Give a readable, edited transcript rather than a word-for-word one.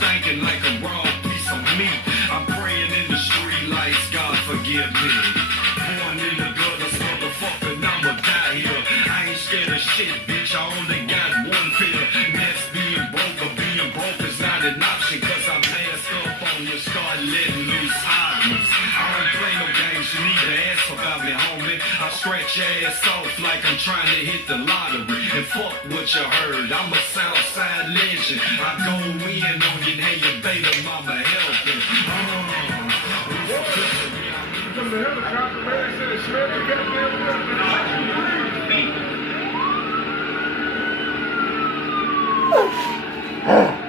stinking like a raw piece of meat. I'm praying in the street lights, God forgive me. Born in the gutters, motherfucker, I'ma die here. I ain't scared of shit, bitch, I only got one fear. That's being broke, or being broke is not an option. Cause I mask up on you, start letting loose items. I don't play no games, you need to ask about me, homie. I scratch your ass off like I'm trying to hit the lottery. And fuck what you heard, I'm a Southside legend. I go in on you, hey, your baby mama helping. From the helicopter, man, said it smelled the goddamn weapon.